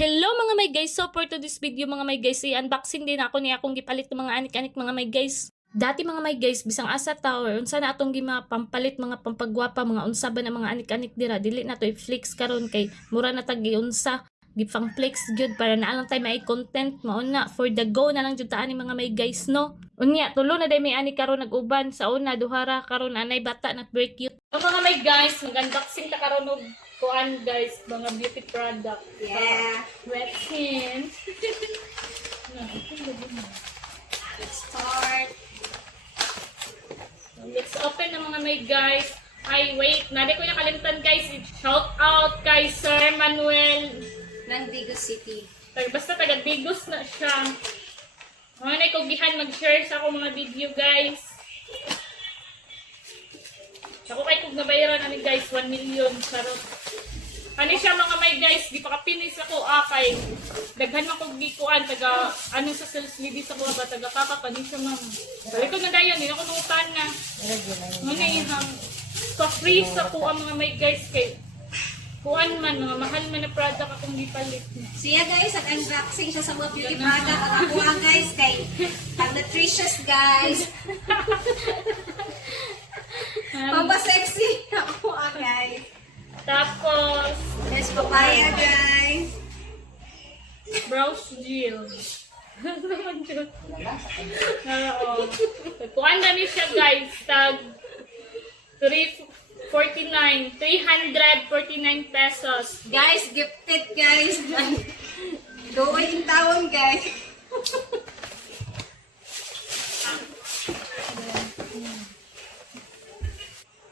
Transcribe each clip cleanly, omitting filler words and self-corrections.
Hello mga may guys, so for to this video mga may guys, i-unboxing din ako ni akong gipalit ng mga anik-anik mga may guys. Dati mga may guys, bisang asa tower, unsa na atong pampalit mga pampagwapa, mga unsa ba na mga anik-anik dira, dili na to i-flex karon kay mura na tagi unsa, gipang flex gyud para na lang tay may content mao na for the go na lang jud ta ani mga may guys no. Unya tulo na day may ani karon nag-uban sa una duhara karon anay bata na very cute. So mga may guys, mag-unboxing ta karon og kuan guys, mga beauty product. Yeah. Wet skin. Let's start. Let's open na mga may guys. Ay, wait. Nadi ko nakalimutan guys. Shout out kay Sir Manuel. Ng Digos City. Basta taga Digos na siya. Mga na ikugihan mag-share sa ako mga video guys. Ako kay kung nabayaran namin guys 1 million. Sarap. Ano siya mga may guys, di pa kapinis ako kay daghan man kog gikuan taga ano sa sales lady sa kuha ba taga papa panis siya ma'am. Balik ko na dayon, hindi ako nutan na. Muna ihang pa-free sa kuha mga may guys kay kuan man mga mahal man na product akong gipalit. Siya guys, at unboxing siya sa mga beauty product. At ako guys, kay ang nutritious guys. Pampa-sexy. Ako guys. Tapos There's papaya guys. brows gel. Oo. Kuan na ni siya guys, tag 349 pesos. Guys, gifted guys. Going in town guys.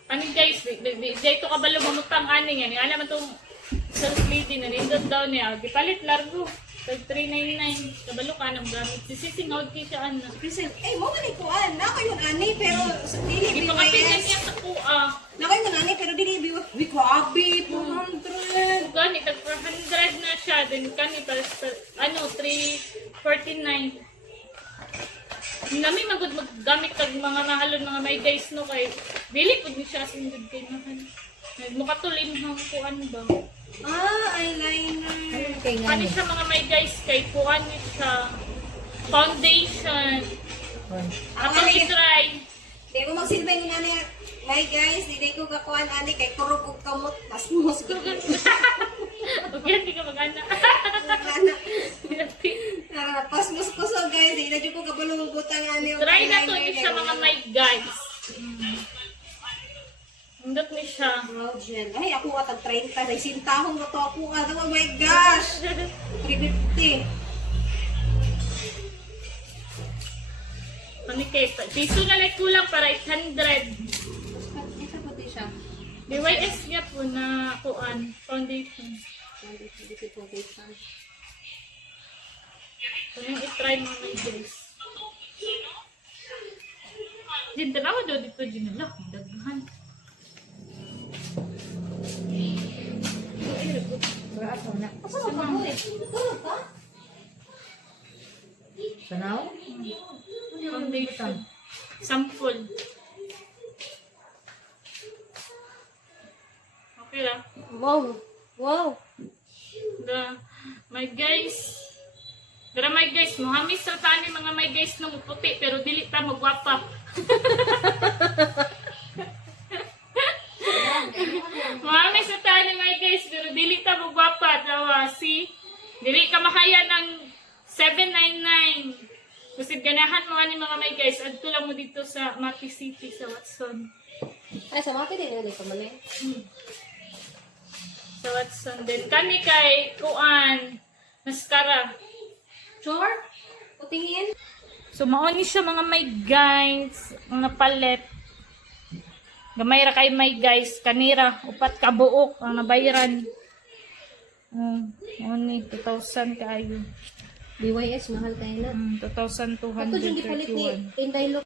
Ano guys, dito kabalo mamutang ani nga. Ana man tong sales lady na nindot daw niya. Gipalit largo. Tag 399. Kabalo ka nang gamit. Sisingawd kay siya ana. Present. Eh, mo man ikuan. Nako yung ani pero sa dili Di pa kapinan niya sa kuha. Nako yung ani pero dili bi grabe 400. Gani tag 400 na siya. Then kani para ano 349. Nami magud maggamit kag mga mahalon mga may guys no kay dili pud ni siya sindud kay mahal. Mukatulim hang kuan ba. Eyeliner. Ano siya mga may guys kay kuan ni siya foundation. Ako si try. Di mo magsilbi ni nani. My guys, di ko kakuan ani kay kurog ug kamot mas mus ko. Okay, hindi ka mag-ana. Pas mus ko so guys, di na jud ko kabulong butang ani. Try na to ni siya mga may guys. Hindot ni siya. Brow gel. Ay, ako atag 30. Ay, sintahong na to ako. Oh my gosh. 350. Ano kay piso na lang kulang para 800. Ito po di siya. DYS niya po na kuan foundation. Foundation. So yung i-try mo na guys. Din tanawa daw dito dinala. Daghan. Asa ka mo eh? Tulog ka? Sanaw? Foundation. Sample. Okay lang. Wow. Wow. My guys. Pero my guys, muhamis sa tani mga my guys nung puti pero dili ta magwapa. Muhamis sa tani my guys pero dili ta magwapa. Dawa, see? Dili ka makaya ng 799. Kasi ganahan mo ani mga my guys. Adto lang mo dito sa Mati City sa Watson. Ay, sa mati din ulit ka mali. Sa Watson din. Kami kay Kuan mascara. Sure? Putingin? So mauni siya mga may guys, mga palet. Gamay ra kay may guys, kanira upat ka buok ang nabayaran. Oni 2,000 kayo. DYS, mahal tayo na. 2,231. Ito yung gipalit ni Inday Look.